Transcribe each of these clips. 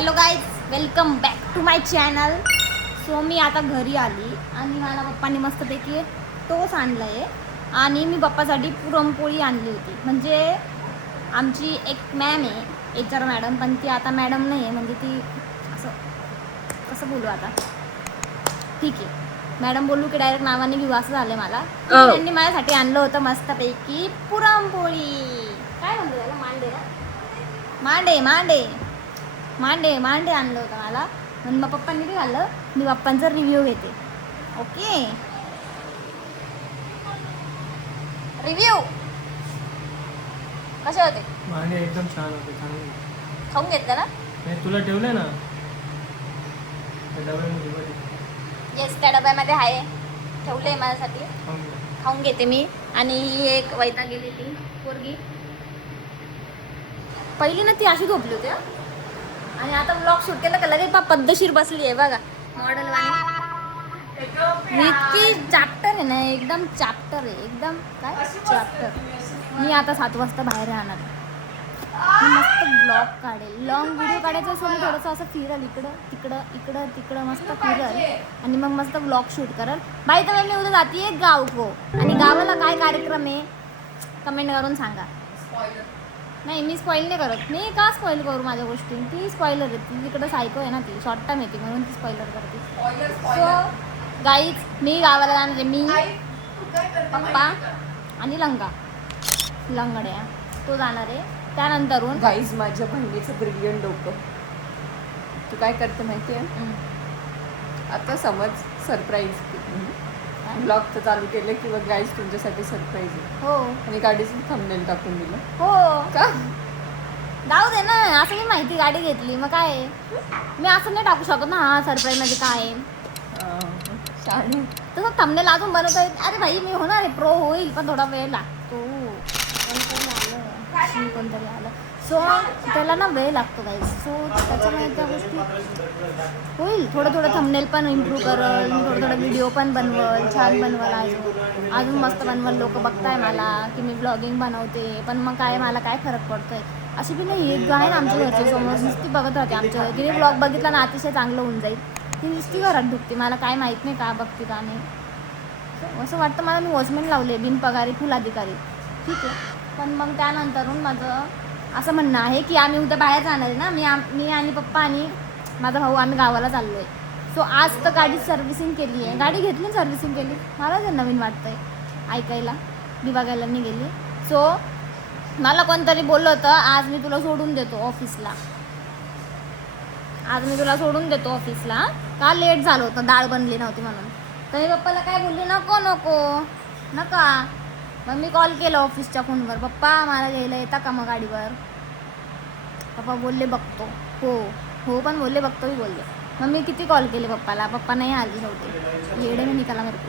Hello guys, welcome back to my channel. So मी आता घरी आली आणि मला पप्पांनी मस्तपैकी टोस आणलं आहे आणि मी पप्पासाठी पुरणपोळी आणली होती. म्हणजे आमची एक मॅम आहे HR मॅडम, पण ती आता मॅडम नाही आहे. म्हणजे ती असं कसं बोलू आता, ठीक आहे मॅडम बोलू की डायरेक्ट नावाने घेऊ असं झालं मला. त्यांनी माझ्यासाठी आणलं होतं मस्तपैकी पुरणपोळी. काय म्हणतो त्याला, मांडे ना, मांडे मांडे मांडे मांडे आणलं होतं मला. म्हणून मग पप्पांनी ते घाललं. मी पप्पांचा रिव्ह्यू घेते. ओके, रिव्ह्यू कसे होते? मांडे एकदम छान होते, चांगले. खाऊन घेतलं ना? हे तुला ठेवले ना त्या डब्यामध्ये. येस, त्या डब्यामध्ये आहे, ठेवले माझ्यासाठी. खाऊन घेते मी. आणि ही एक वैता गेली ती पोरगी, पहिली ना ती अशी झोपली होती आणि आता ब्लॉग शूट केलं का लगेच पद्धतशीर बसली आहे बघा, मॉडेल वाणी. इतकी चॅप्टर आहे ना, एकदम चॅप्टर आहे, एकदम काय चॅप्टर. मी आता 7 वाजता बाहेर राहणार. मी मस्त ब्लॉग काढेल, लॉंग व्हिडिओ काढायचा असं मी थोडंसं असं फिरल, इकडं तिकडं इकडं तिकडं मस्त फिरल आणि मग मस्त ब्लॉग शूट करल. बाई तर मी उद्या जाते गाव को, आणि गावाला काय कार्यक्रम आहे कमेंट करून सांगा. नाही, मी स्पॉईल नाही करत. मी का स्पॉईल करू माझ्या गोष्टी? ती स्पॉइलर आहे, ती तिकडं सायको आहे ना, ती शॉर्ट टाईम येते म्हणून ती स्पॉइलर करते. सो गाईज, मी गावाला जाणार आहे. मी, पप्पा आणि लंगड्या तो जाणार आहे. त्यानंतरून गाईज, माझ्या बहिणीचं ब्रिलियंट डोकं. तू काय करते माहिती आहे? आता समज सरप्राईज ब्लॉग तर चालू केलं की मग गाईज तुमच्यासाठी सरप्राईज आहे. हो, आणि गाडीचं थंबनेल टाकून दिलं. हो का? जाऊ दे ना, असं मी माहिती गाडी घेतली मग काय. मी असं नाही टाकू शकत ना, हा सरप्राईज म्हणजे काय आहे. शाणे. तसं थंबनेल अजून बनवता येत. अरे भाई, मी होणार आहे, प्रो होईल, पण थोडा वेळ लागतो. कोणतरी आलं सो त्याला ना वेळ लागतो गाईज. सो त्याच्यामुळे त्या गोष्टी होईल. थोडं थंबनेल पण इम्प्रूव्ह करल, थोडं व्हिडिओ पण बनवल, छान बनवल, अजून मस्त बनवल. लोक बघताय मला की मी ब्लॉगिंग बनवते, पण मग काय मला काय फरक पडतोय. अशी बी नाही, एक आहे ना आमच्या घरची समोर, नुसती बघत राहते आमच्या. तिने ब्लॉग बघितला ना अतिशय चांगलं होऊन जाईल. ती नुसती घरात ढुकते, मला काय माहीत नाही का बघते का नाही. असं वाटतं मला मी वॉचमॅन लावले, बिनपगारी फुल अधिकारी. ठीक आहे, पण मग त्यानंतरून माझं असं म्हणणं आहे की आम्ही उद्या बाहेर जाणार आहे ना. मी आणि पप्पा आणि माझा भाऊ आम्ही गावाला चाललो आहे. सो आज तर गाडी सर्व्हिसिंग केली आहे, गाडी घेतली सर्व्हिसिंग केली. मला जर नवीन वाटतं आहे ऐकायला, मी बघायला नाही गेली. सो मला कोणतरी बोललं होतं आज मी तुला सोडून देतो ऑफिसला, आज मी तुला सोडून देतो ऑफिसला, का लेट झालं होतं, डाळ बनली नव्हती म्हणून. तर मी पप्पाला काय बोलले, नको नको नका. मग मी कॉल केला ऑफिसच्या फोनवर, पप्पा मला घ्यायला येता का मग गाडीवर? पप्पा बोलले बघतो. हो हो पण बोलले बघतो मी बोलले. मग मी किती कॉल केले पप्पाला, पप्पा नाही आले नव्हते. येडे मी निकाला करते.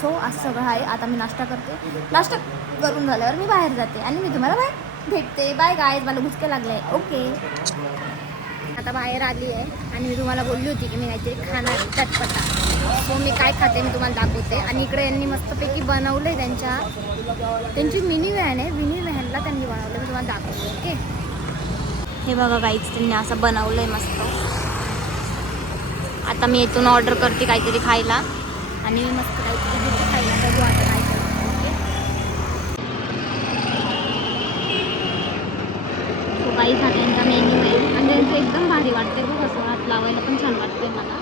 सो आज सगळं आहे. आता मी नाश्ता करते, नाश्ता करून झाल्यावर मी बाहेर जाते आणि मी तुम्हाला बाहेर भेटते. बाय गाईज, मला घुसके लागले. ओके, आता बाहेर आली आहे आणि मी तुम्हाला बोलली होती की मी काहीतरी खाणार आहे चटपटा. सो मी काय खाते मी तुम्हाला दाखवते. आणि इकडे यांनी मस्तपैकी बनवलं आहे, त्यांची मिनी व्हॅन आहे, मिनी व्हॅनला त्यांनी बनवलं, मी तुम्हाला दाखवते. ओके, हे बघा गाईज, त्यांनी असं बनवलं आहे मस्त. आता मी इथून ऑर्डर करते काहीतरी खायला आणि मस्त काहीतरी घेते खायला. बघू आता काय करते. ओके, सो गाईज हा त्यांचा मेन्यू आहे आणि त्यांचं एकदम भारी वाटते बघ, असं हात लावायला पण छान वाटते मला.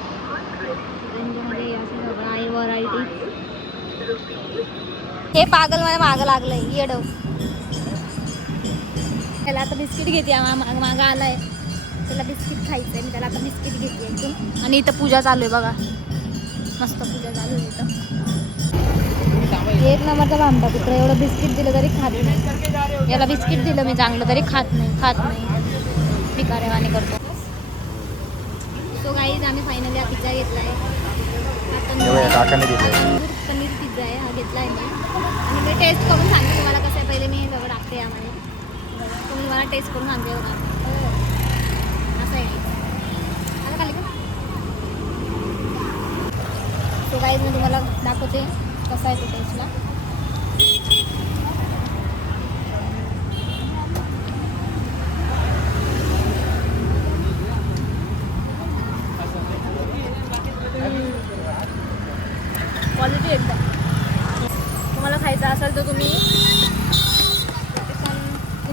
त्यांच्यामध्ये असं सगळं आहे व्हरायटी. हे पागल मला मागं लागलंय येडं. त्याला आता बिस्किट घेते, मागं आलाय, त्याला बिस्किट खायचं आहे. मी त्याला आता बिस्किट घेते एकदम. आणि इथं पूजा चालू आहे बघा, मस्त पूजा चालू आहे इथं. एक नंबरचा भामटा कुत्रा, एवढं बिस्किट दिलं तरी खात नाही. याला बिस्किट दिलं मी चांगलं तरी खात नाही. भिकाऱ्यावाने करतो. सो गाईज, आम्ही फायनली हा पिझ्झा घेतला आहे. पनीर पिझ्झा आहे हा, घेतला आहे मी. आणि मी टेस्ट करून सांगते तुम्हाला कसं आहे. पहिले मी हे सगळं टाकते यामध्ये, तुम्ही मला टेस्ट करून सांगते बघा. असं आहे आता खाली का. सो गाईज, मी तुम्हाला दाखवते कसं आहे तो टेस्टला.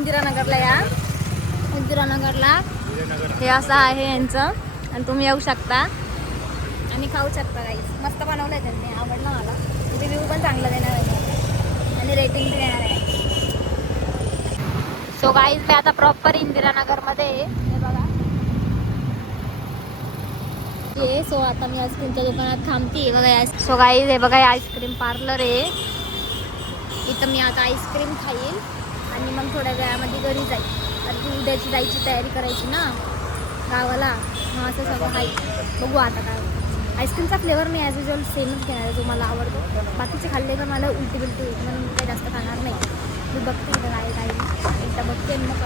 इंदिरानगरला या. इंदिरानगरला हे असं आहे यांचं आणि तुम्ही येऊ शकता आणि खाऊ शकता गाईस. मस्त बनवलं आहे त्यांनी, आवडलं मला. रिव्ह्यू पण चांगला देणार आहे आणि रेटिंग पण देणार आहे. सो गाईज मी आता प्रॉपर इंदिरानगरमध्ये आहे. हे बघा हे. सो आता मी आईस्क्रीमच्या दुकानात थांबते बघा. सो गाईज हे बघा, आईस्क्रीम पार्लर आहे. इथं मी आता आईस्क्रीम खाईल आणि मग थोड्या वेळामध्ये घरी जाईल. कारण की उद्याची जायची तयारी करायची ना गावाला. मग असं सगळं आहे. बघू आता काय. आईस्क्रीमचा फ्लेवर मी ॲज युजल सेमच घेणार आहे जो मला आवडतो. बाकीचे खाल्ले तर मला उलटी बिलटी होईल म्हणून मी काही जास्त खाणार नाही. मी बघते इथं काय काय एकदा बघते आणि मग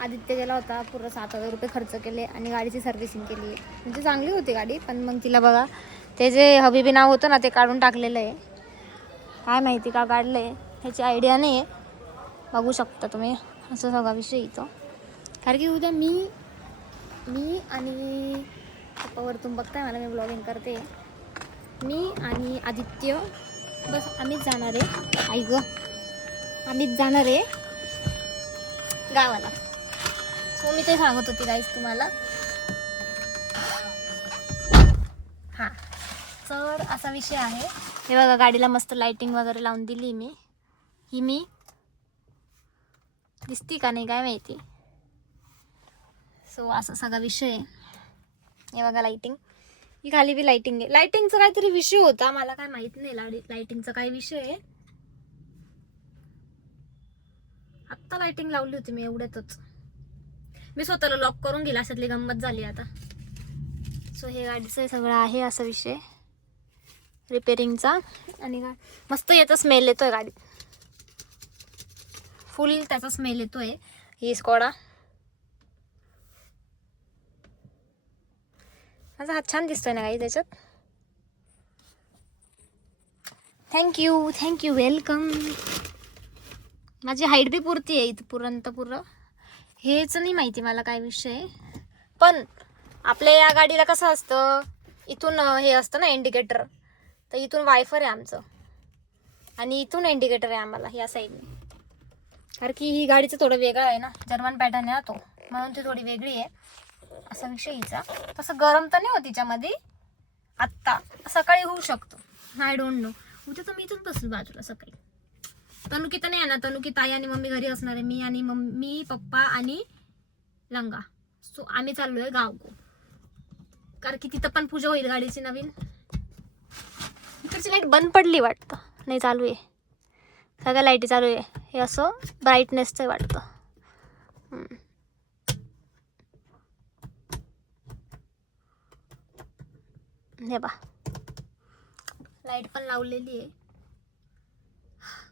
आदित्य गेला होता. पूर्ण 7,000 रुपये खर्च केले आणि गाडीची सर्व्हिसिंग केली. म्हणजे चांगली होती गाडी, पण मग तिला बघा ते जे हबीबी नाव होतं ना ते काढून टाकलेलं आहे. काय माहिती का काढलं आहे ह्याची आयडिया नाही आहे. बघू शकता तुम्ही असं सगळा विषय इथं. कारण की उद्या मी आणि पप्पावरतून बघताय मला, मी ब्लॉगिंग करते. मी आणि आदित्य बस आम्हीच जाणार आहे. आई गं, आम्हीच जाणार आहे गावाला. सो मी ते सांगत होती गाईस तुम्हाला. हां, तर असा विषय आहे. हे बघा गाडीला मस्त लाइटिंग वगैरे लावून दिली मी. ही मी दिसती का नाही काय माहिती. सो असा सगळा विषय आहे. हे बघा लाइटिंग, ही खाली बी लाइटिंग आहे. लाइटिंगचा काहीतरी विषय होता, मला काय माहित नाही लाइटिंगचा काय विषय आहे. आत्ता लाइटिंग लावली होती मी एवढ्यातच. मी स्वतःला लॉक करून गेला, अशातली गंमत झाली आता. सो हे गाडीचं सगळं आहे असा विषय रिपेरिंगचा. आणि मस्त याचा स्मेल येतोय गाडीत, फुल त्याचा स्मेल येतोय. ही स्कॉडा माझा हात छान दिसतोय ना काही त्याच्यात. Thank you welcome. माझी हाईट बी पुरती आहे इथपर्यंत पुरं. हेच नाही माहिती मला काय विषय आहे. पण आपल्या या गाडीला कसं असतं, इथून हे असतं ना इंडिकेटर, तर इथून वायफर आहे आमचं आणि इथून इंडिकेटर आहे आम्हाला या साईडने. कारण की ही गाडीचं थोडं वेगळं आहे ना, जर्मन पॅटर्न आहे ना तो, म्हणून ती थोडी वेगळी आहे असा विषय हिचा. तसं गरम तर नाही होत तिच्यामध्ये आत्ता, सकाळी होऊ शकतो. I don't know. उद्या तर मी इथून बसलो बाजूला सकाळी. तनुकी तर नाही येणार, तनुकी ताई आणि मम्मी घरी असणार आहे. मी आणि मम्मी पप्पा आणि लंगा. सो आम्ही चाललोय गावको. कारण की तिथं पण पूजा होईल गाडीची नवीन. इकडची लाईट बंद पडली वाटतं, नाही चालू आहे. सगळ्या लाईटी चालू आहे. हे असं ब्राईटनेसचं वाटतं. हे बा लाईट पण लावलेली आहे.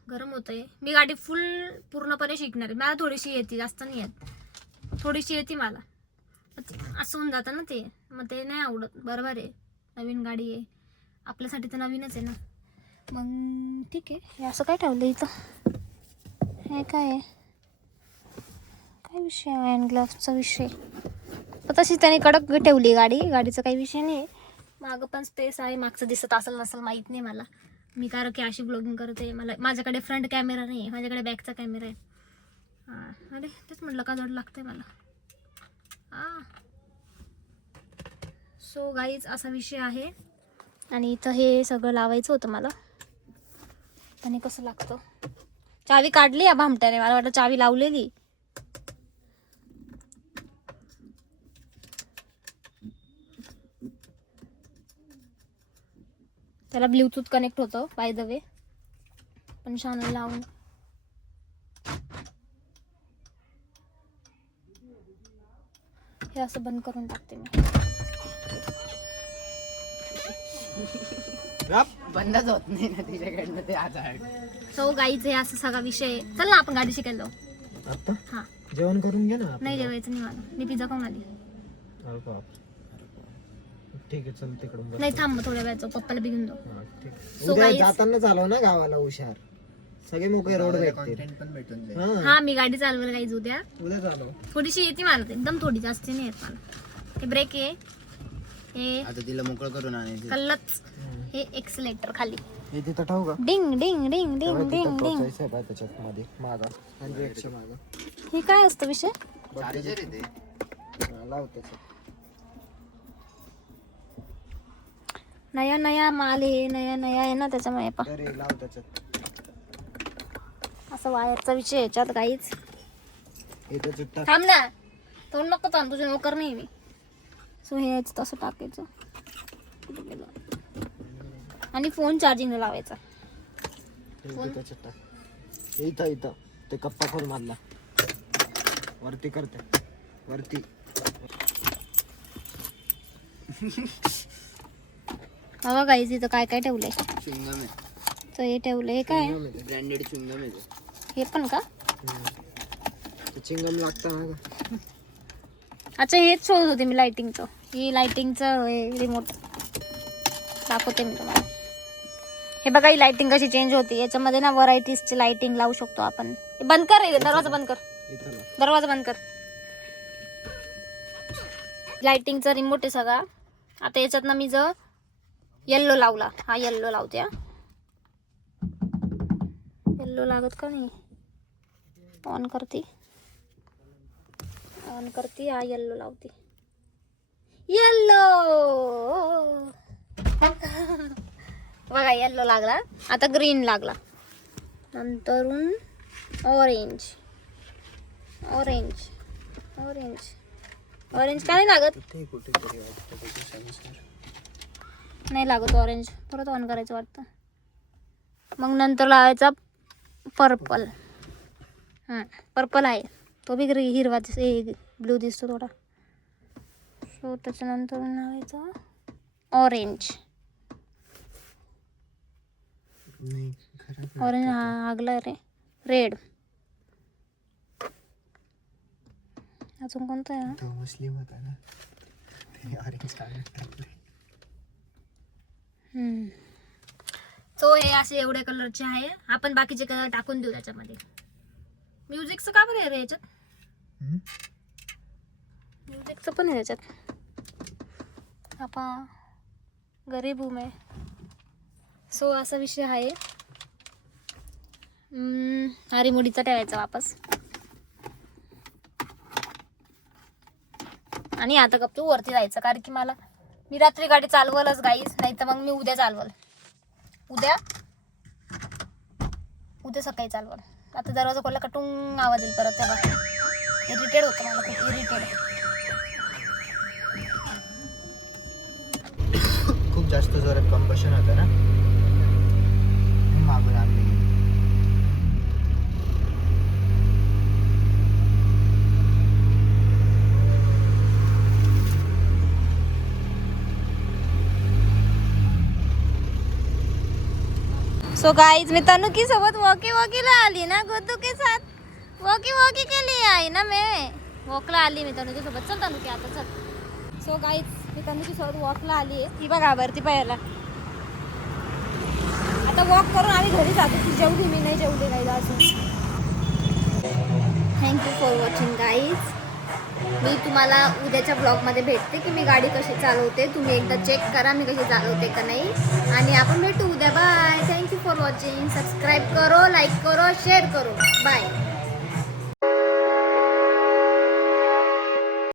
गरम होतंय. मी गाडी पूर्णपणे शिकणार आहे. मला थोडीशी येते, जास्त नाही येत. थोडीशी येते मला. असं होऊन जातं ना ते, मग ते नाही आवडत. बरोबर आहे, नवीन गाडी आहे आपल्यासाठी तर नवीनच आहे ना. मग ठीक आहे. हे असं काय ठेवलं इथं, हे काय आहे, काय विषय आहे हँड ग्लव्सचा विषय. पण तशी त्याने कडक ठेवली गाडीचा काही विषय नाही. मागं पण स्पेस आहे. मागचं दिसत असेल नसेल माहीत नाही मला. मी कारण की अशी ब्लॉगिंग करते, माझ्याकडे फ्रंट कॅमेरा नाही आहे, माझ्याकडे बॅकचा कॅमेरा आहे. हां, अरे तेच म्हटलं का जड लागते मला. सो गाईज असा विषय आहे. आणि इथं हे सगळं लावायचं होतं मला, पण हे कसं लागतं. चावी काढली या भामट्याने, मला वाटतं चावी लावलेली. त्याला ब्लूटूथ कनेक्ट होतं बाय द वे, पण छान लावून. हे असं बंद करून टाकते मी. बंदच होत नाही ना तिच्याकडनं ते आजार. सो गाईच हे असं सगळा विषय आहे. चल ना आपण गाडी शिकायला जाऊ. आता हा जेवण करून घे ना. नाही जेवायचं नाही मला, मी पिझ्झा खाऊन आली. अरे बाप. ठीक आहे चल तिकडून बस. नाही थांब थोड्या वेळाचं, पप्पाला बी घेऊन जाऊ. हा, ठीक आहे. So उद्या guys- जाताना चालव ना गावाला हुशार. सगळे मोकळे रोड भेटतील. कंटेंट पण भेटून जाईल. हा हा मी गाडी चालवेल गाईज उद्या. उद्या चालव. थोडीशी येते मला ते, एकदम थोडी, जास्त नाही येत मला. हे ब्रेक आहे, हे आता तिला मोकळं करून आणायचं. कल्लच, हे एक्सलेटर खाली हे तिथं ठेवू का? डिंग डिंग डिंग डिंग डिंग डिंग. टोचायचं आहे त्याच्यात मध्ये मागा आणि एकशे मागा. हे काय असतं विषय? चार्जर आहे ते. लाव त्याच्यात. नया नया माल आहे, नया नया आहे ना त्याच्यामुळे पा अरे लाव त्याच्यात. असं वायरचा विषय आहे याच्यात काहीच. हे त्याच्यात टाक. थांब ना, तोंड नको थांब, तुझे नोकर नाही मी. सो हे याचं तसं टाकायचं. कुठं गेलं? आणि फोन चार्जिंगला लावायचा. हे त्याच्यात टाक. इथं इथं ते कप्पा खोल मारला. वरती करते वरती. बघा गाईज इथं काय काय ठेवलंय. चुंगम आहे. तर हे ठेवलंय, हे काय? ब्रँडेड चुंगम आहे ते. हे पण का? ते चिंगम लागतं ना. अच्छा हेच शोधत होते मी लाइटिंगचं. ही लाइटिंगचं रिमोट दाखवते मी तुम्हाला. हे बघा ही लाइटिंग कशी चेंज होती. याच्यामध्ये ना व्हरायटीजची लाइटिंग लावू शकतो आपण. हे बंद कर रे, दरवाजा बंद कर, इथं लाव. दरवाजा बंद कर. लाइटिंगचा रिमोट आहे सगळा. आता याच्यात ना मी जर येल्लो लावला, हा येल्लो लावते. येल्लो लागत का नाही? ऑन करते, ऑन करते, हा येल्लो लावते. येल्लो बघा येल्लो लागला. आता ग्रीन लागला, नंतरून ऑरेंज. ऑरेंज ऑरेंज ऑरेंज का नाही लागत? ते कुठेतरी वाटतं त्याच्या सेन्सर. नाही लागत ऑरेंज. परत ऑन करायचं वाटतं. मग नंतर लावायचा पर्पल. पर्पल आहे तो बी हिरवा ब्लू दिसतो थोडा. सो त्याच्यानंतर लावायचा ऑरेंज. नाही खरं. ऑरेंज हा आगला रे. रेड. अजून कोणतं आहे? तो मुस्लिम होता ना ते ऑरेंज टाकले. सो हे असे एवढ्या कलरचे आहे. आपण बाकीचे कलर टाकून देऊ त्याच्यामध्ये. म्युझिकचं का बरं आहे रे याच्यात? म्युझिकचं पण आहे याच्यात. आपण गरीब हूं मैं. सो असा विषय आहे. हा रिमोडीचा ठेवायचा वापस. आणि आता गप्पू वरती जायचं, कारण की मी रात्री गाडी चालवलच गाईस, नाही तर मग मी उद्या चालवल. उद्या सकाळी चालवल. आता दरवाजा खोलला कटून आवाज येईल परत. तेव्हा इरिटेड होतं मला, खूप इरिटेड. खूप जास्त जोरात कंबशन होतं ना. मागून आणली. सो गाइज मैं तनु की सोबत वॉकी वॉकीला आली ना, गुड्डू के साथ वॉकी वॉकी के लिए आई ना. मैं वॉकला आली मी तनु की सोबत. चल तनु की आता चल. सो गाइज मी तनु की सोबत वॉकला आली आहे. ती बघा वरती पाहायला. आता वॉक करून आम्ही घरी जातो. ती जेवली, मी नाही जेवली गाईज अजून. Thank you for watching guys. मी तुम्हाला उद्याच्या ब्लॉगमध्ये भेटते की मी गाडी कशी चालवते. तुम्ही एकदा चेक करा मी कशी चालवते का नाही. आणि आपण भेटू उद्या. Bye. Thank you for watching. Subscribe करो, लाईक करो, शेअर करो. बाय.